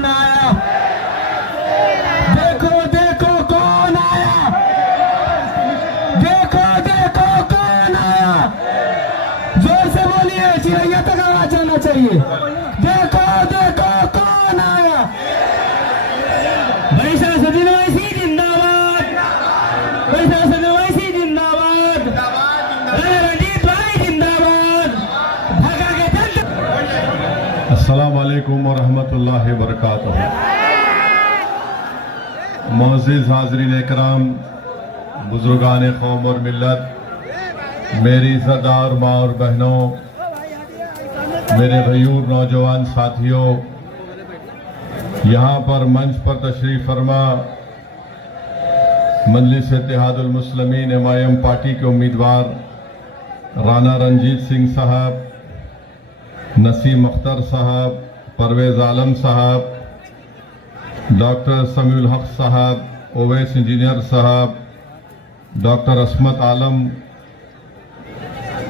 कौन आया, देखो देखो कौन आया, देखो देखो कौन आया। जोर से बोलिए, चिड़ैया तक आवाज आना चाहिए। देखो देखो कौन आया। भाई सरस्वती वैसी जिंदाबाद, भाई सरस्वती वैसी जिंदाबाद, राणा रणजीत भाई जिंदाबाद, ढाका के तंत्र। अस्सलाम वालेकुम व रहमतुल्लाहि व बरकातुहू। मोअज़्ज़िज़ हाज़रीन इकराम, बुजुर्गान कौम और मिल्लत, मेरी इज़्ज़तदार माँ और बहनों, मेरे भैयूर नौजवान साथियों, यहाँ पर मंच पर तशरीफ़ फरमा मजलिस इत्तेहादुल मुस्लिमीन एमआईएम पार्टी के उम्मीदवार राणा रंजीत सिंह साहब, नसीम अख्तर साहब, परवेज़ आलम साहब, डॉक्टर समीउल हक साहब, ओवैस इंजीनियर साहब, डॉक्टर अस्मत आलम,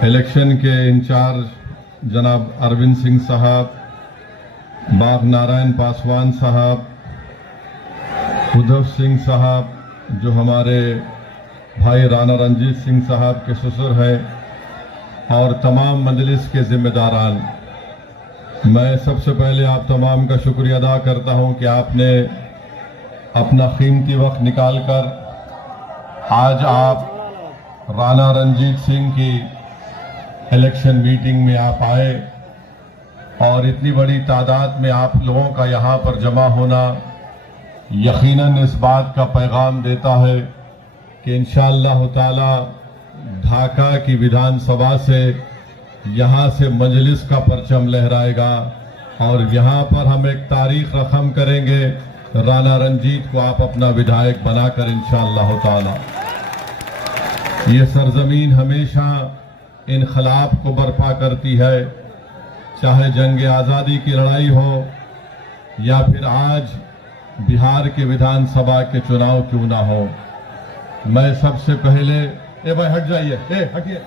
इलेक्शन के इंचार्ज जनाब अरविंद सिंह साहब, बाग नारायण पासवान साहब, उद्धव सिंह साहब जो हमारे भाई राणा रंजीत सिंह साहब के ससुर हैं, और तमाम मजलिस के जिम्मेदारान, मैं सबसे पहले आप तमाम का शुक्रिया अदा करता हूं कि आपने अपना कीमती वक्त निकालकर आज आप राणा रंजीत सिंह की इलेक्शन मीटिंग में आप आए, और इतनी बड़ी तादाद में आप लोगों का यहाँ पर जमा होना यकीनन इस बात का पैगाम देता है कि इंशाअल्लाह ताला ढाका की विधानसभा से यहाँ से मजलिस का परचम लहराएगा, और यहाँ पर हम एक तारीख रकम करेंगे, राणा रंजीत को आप अपना विधायक बनाकर इंशाअल्लाह ताला। ये सरजमीन हमेशा इनकलाब को बर्पा करती है, चाहे जंग आज़ादी की लड़ाई हो या फिर आज बिहार के विधानसभा के चुनाव क्यों ना हो। मैं सबसे पहले, ए भाई हट जाइए, हटिए,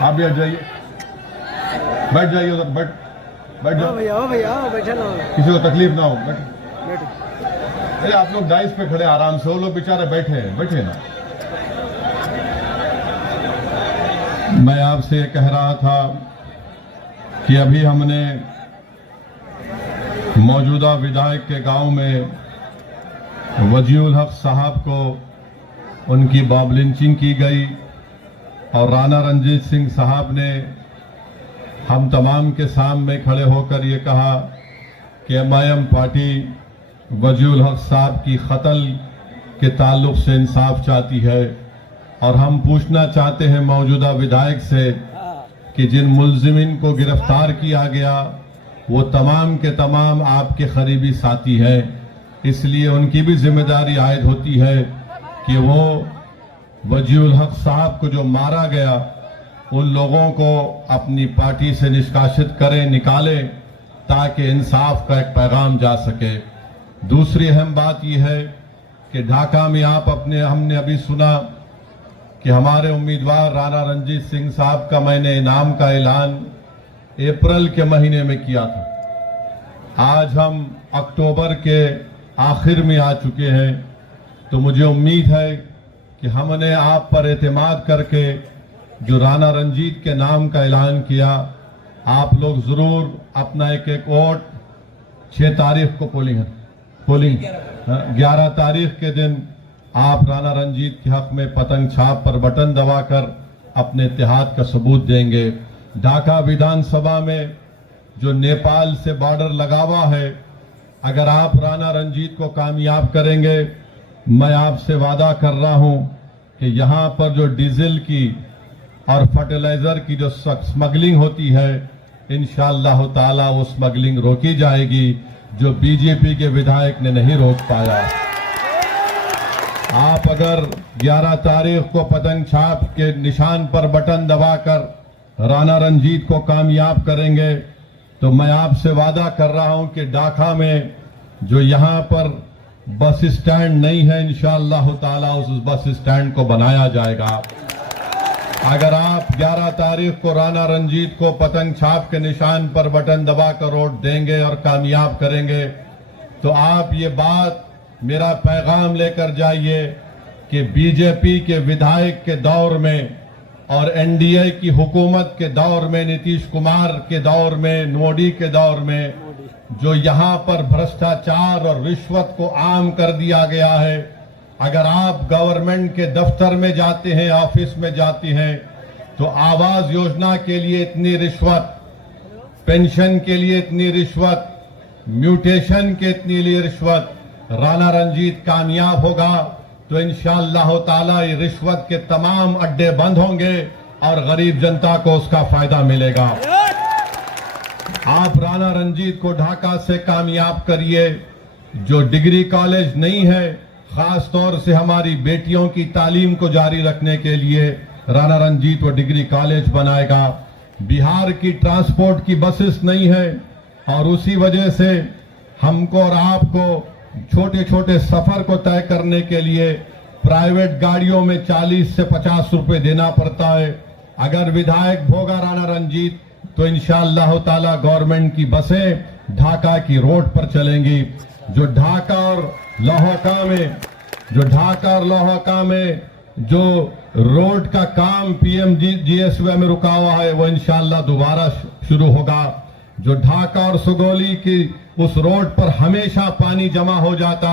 आप भी हट जाइए, बैठ जाइए उधर, बैठ जाओ भैया बैठे ना, किसी को तकलीफ ना हो, बैठो। अरे आप लोग डाइस पे खड़े आराम से, वो लोग बेचारे बैठे हैं, बैठे ना। मैं आपसे कह रहा था कि अभी हमने मौजूदा विधायक के गांव में वजीउल हक साहब को उनकी बॉब लिंचिंग की गई, और राणा रंजीत सिंह साहब ने हम तमाम के सामने खड़े होकर ये कहा कि एमआईएम पार्टी वजीउल हक साहब की कत्ल के ताल्लुक से इंसाफ चाहती है, और हम पूछना चाहते हैं मौजूदा विधायक से कि जिन मुलजिमीन को गिरफ्तार किया गया वो तमाम के तमाम आपके करीबी साथी हैं, इसलिए उनकी भी जिम्मेदारी आयद होती है कि वो वजीउल हक साहब को जो मारा गया उन लोगों को अपनी पार्टी से निष्कासित करें, निकालें, ताकि इंसाफ का एक पैगाम जा सके। दूसरी अहम बात यह है कि ढाका में हमने अभी सुना कि हमारे उम्मीदवार राणा रंजीत सिंह साहब का मैंने इनाम का ऐलान अप्रैल के महीने में किया था। आज हम अक्टूबर के आखिर में आ चुके हैं, तो मुझे उम्मीद है कि हमने आप पर एतमाद करके जो राणा रंजीत के नाम का ऐलान किया, आप लोग जरूर अपना एक एक वोट 6 तारीख को पोलिंग 11 तारीख के दिन आप राणा रंजीत के हक में पतंग छाप पर बटन दबाकर अपने इत्तेहाद का सबूत देंगे। ढाका विधानसभा में जो नेपाल से बॉर्डर लगा हुआ है, अगर आप राणा रंजीत को कामयाब करेंगे, मैं आपसे वादा कर रहा हूं कि यहां पर जो डीजल की और फर्टिलाइजर की जो स्मगलिंग होती है, इंशाअल्लाह ताला वो स्मगलिंग रोकी जाएगी, जो बीजेपी के विधायक ने नहीं रोक पाया। आप अगर 11 तारीख को पतंग छाप के निशान पर बटन दबाकर राणा रंजीत को कामयाब करेंगे, तो मैं आपसे वादा कर रहा हूं कि ढाका में जो यहां पर बस स्टैंड नहीं है, इंशाअल्लाह ताला उस बस स्टैंड को बनाया जाएगा। अगर आप 11 तारीख को राणा रंजीत को पतंग छाप के निशान पर बटन दबाकर वोट देंगे और कामयाब करेंगे, तो आप ये बात, मेरा पैगाम लेकर जाइए कि बीजेपी के विधायक के दौर में और एनडीए की हुकूमत के दौर में, नीतीश कुमार के दौर में, मोदी के दौर में जो यहां पर भ्रष्टाचार और रिश्वत को आम कर दिया गया है, अगर आप गवर्नमेंट के दफ्तर में जाते हैं, ऑफिस में जाते हैं, तो आवास योजना के लिए इतनी रिश्वत, पेंशन के लिए इतनी रिश्वत, म्यूटेशन के इतनी रिश्वत, राणा रंजीत कामयाब होगा तो इंशाअल्लाह ताला ये रिश्वत के तमाम अड्डे बंद होंगे और गरीब जनता को उसका फायदा मिलेगा। आप राणा रंजीत को ढाका से कामयाब करिए। जो डिग्री कॉलेज नहीं है, खास तौर से हमारी बेटियों की तालीम को जारी रखने के लिए राणा रंजीत वो डिग्री कॉलेज बनाएगा। बिहार की ट्रांसपोर्ट की बसेस नहीं है और उसी वजह से हमको और आपको छोटे छोटे सफर को तय करने के लिए प्राइवेट गाड़ियों में 40 से 50 रुपए देना पड़ता है। अगर विधायक होगा राणा रंजीत तो इंशाअल्लाह ताला गवर्नमेंट की बसें ढाका की रोड पर चलेंगी। जो ढाका और लोहाका में जो रोड का काम पीएमजीएसवाई में रुका हुआ है वो इंशाअल्लाह दोबारा शुरू होगा। जो ढाका और सुगौली की उस रोड पर हमेशा पानी जमा हो जाता,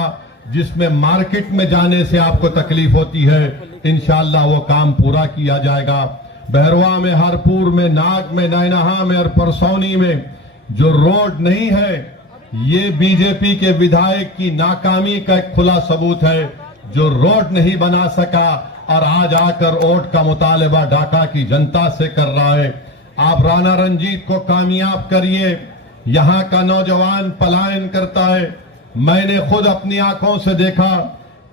जिसमें मार्केट में जाने से आपको तकलीफ होती है, इंशाअल्लाह वो काम पूरा किया जाएगा। बहरवा में, हरपुर में, नाग में, नैनहा में और परसौनी में जो रोड नहीं है, ये बीजेपी के विधायक की नाकामी का एक खुला सबूत है। जो रोड नहीं बना सका और आज आकर वोट का मुतालबा ढाका की जनता से कर रहा है। आप राणा रंजीत को कामयाब करिए। यहां का नौजवान पलायन करता है। मैंने खुद अपनी आंखों से देखा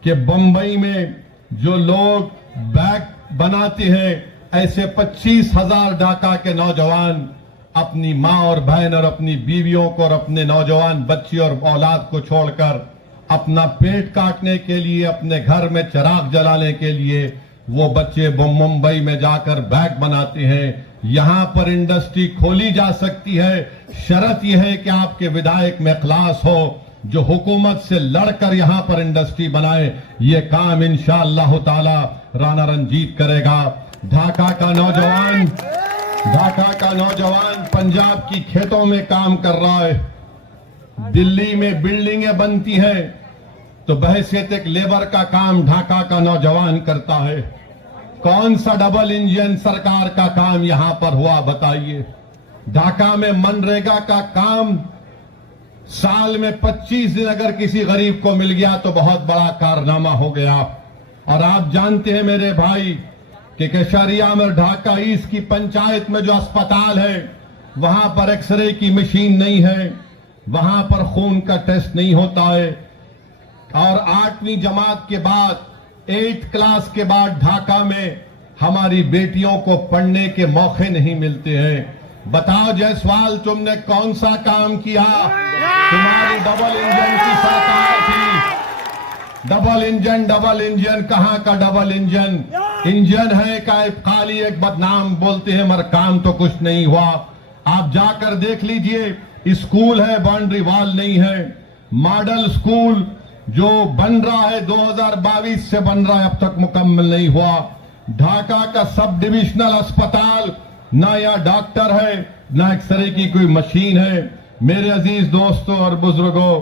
कि बंबई में जो लोग बैग बनाते हैं, ऐसे 25,000 ढाका के नौजवान अपनी मां और बहन और अपनी बीवियों को और अपने नौजवान बच्ची और औलाद को छोड़कर अपना पेट काटने के लिए, अपने घर में चिराग जलाने के लिए वो बच्चे मुंबई में जाकर बैग बनाते हैं। यहां पर इंडस्ट्री खोली जा सकती है, शर्त यह है कि आपके विधायक में इखलास हो, जो हुकूमत से लड़कर यहां पर इंडस्ट्री बनाए। ये काम इंशाअल्लाह ताला राणा रंजीत करेगा। ढाका का नौजवान पंजाब की खेतों में काम कर रहा है। दिल्ली में बिल्डिंगें बनती हैं तो बहैसियत एक लेबर का काम ढाका का नौजवान करता है। कौन सा डबल इंजन सरकार का काम यहां पर हुआ बताइए। ढाका में मनरेगा का काम साल में 25 दिन अगर किसी गरीब को मिल गया तो बहुत बड़ा कारनामा हो गया। और आप जानते हैं मेरे भाई कि केशरिया में ढाका ईस्ट की पंचायत में जो अस्पताल है, वहां पर एक्सरे की मशीन नहीं है, वहां पर खून का टेस्ट नहीं होता है। और 8वीं जमात के बाद, 8th क्लास के बाद ढाका में हमारी बेटियों को पढ़ने के मौके नहीं मिलते हैं। बताओ जायसवाल, तुमने कौन सा काम किया? तुम्हारी डबल इंजन की सरकार थी। डबल इंजन कहां का डबल इंजन? इंजन है का खाली एक बदनाम बोलते हैं, मगर काम तो कुछ नहीं हुआ। आप जाकर देख लीजिए, स्कूल है, बाउंड्री वॉल नहीं है। मॉडल स्कूल जो बन रहा है 2022 से बन रहा है, अब तक मुकम्मल नहीं हुआ। ढाका का सब डिविजनल अस्पताल, ना यहाँ डॉक्टर है, ना एक्सरे की कोई मशीन है। मेरे अजीज दोस्तों और बुजुर्गों,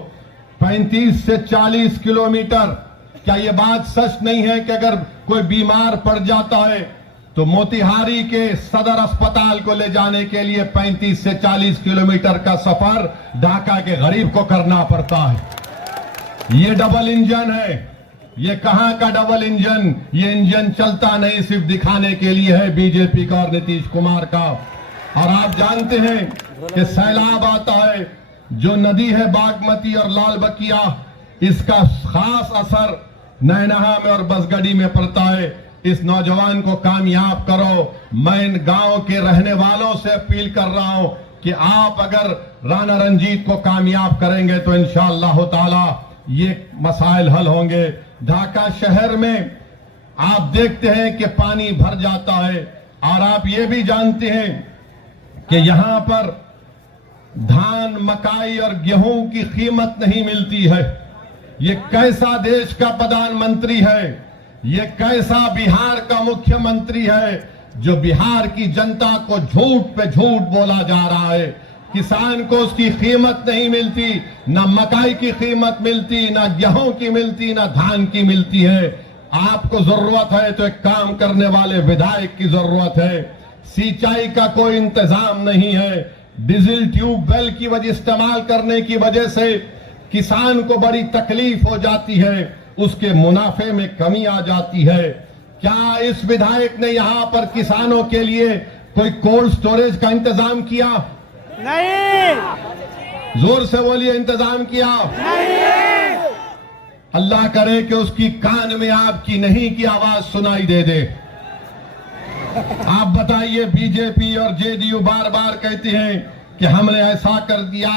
35 से 40 किलोमीटर, क्या ये बात सच नहीं है कि अगर कोई बीमार पड़ जाता है तो मोतिहारी के सदर अस्पताल को ले जाने के लिए 35 से 40 किलोमीटर का सफर ढाका के गरीब को करना पड़ता है। ये डबल इंजन है। ये कहां का डबल इंजन? ये इंजन चलता नहीं, सिर्फ दिखाने के लिए है बीजेपी का और नीतीश कुमार का। और आप जानते हैं कि सैलाब आता है, जो नदी है बागमती और लाल बकिया, इसका खास असर नैनहा में और बसगढ़ी में पड़ता है। इस नौजवान को कामयाब करो। मैं इन गांव के रहने वालों से अपील कर रहा हूं कि आप अगर राणा रंजीत को कामयाब करेंगे तो इंशाअल्लाह ताला ये मसाइल हल होंगे। ढाका शहर में आप देखते हैं कि पानी भर जाता है, और आप ये भी जानते हैं कि यहां पर धान, मकाई और गेहूं की कीमत नहीं मिलती है। ये कैसा देश का प्रधानमंत्री है, ये कैसा बिहार का मुख्यमंत्री है जो बिहार की जनता को झूठ पे झूठ बोला जा रहा है। किसान को उसकी कीमत नहीं मिलती, ना मकाई की कीमत मिलती, ना गेहूं की मिलती, ना धान की मिलती है। आपको जरूरत है तो एक काम करने वाले विधायक की जरूरत है। सिंचाई का कोई इंतजाम नहीं है। डीजल ट्यूबवेल की वजह इस्तेमाल करने की वजह से किसान को बड़ी तकलीफ हो जाती है, उसके मुनाफे में कमी आ जाती है। क्या इस विधायक ने यहां पर किसानों के लिए कोई कोल्ड स्टोरेज का इंतजाम किया? नहीं। जोर से बोलिए, इंतजाम किया? नहीं। अल्लाह करे कि उसकी कान में आपकी नहीं की आवाज सुनाई दे दे। आप बताइए, बीजेपी और जेडीयू बार बार कहते हैं कि हमने ऐसा कर दिया।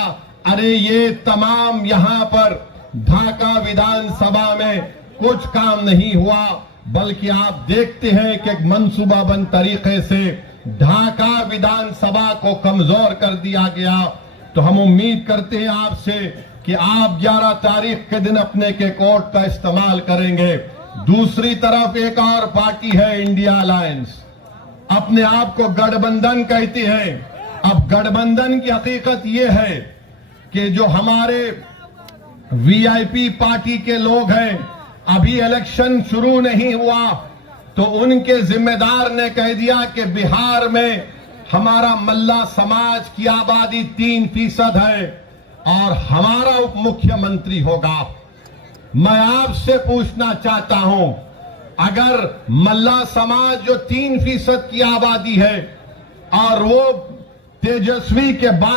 अरे ये तमाम यहां पर ढाका विधानसभा में कुछ काम नहीं हुआ, बल्कि आप देखते हैं कि एक मंसूबाबंद तरीके से ढाका विधानसभा को कमजोर कर दिया गया। तो हम उम्मीद करते हैं आपसे कि आप 11 तारीख के दिन अपने के कोर्ट का इस्तेमाल करेंगे। दूसरी तरफ एक और पार्टी है, इंडिया अलायंस, अपने आप को गठबंधन कहती है। अब गठबंधन की हकीकत यह है कि जो हमारे वीआईपी पार्टी के लोग हैं, अभी इलेक्शन शुरू नहीं हुआ तो उनके जिम्मेदार ने कह दिया कि बिहार में हमारा मल्ला समाज की आबादी 3% है और हमारा उप मुख्यमंत्री होगा। मैं आपसे पूछना चाहता हूं, अगर मल्ला समाज जो 3% की आबादी है और वो तेजस्वी के बाद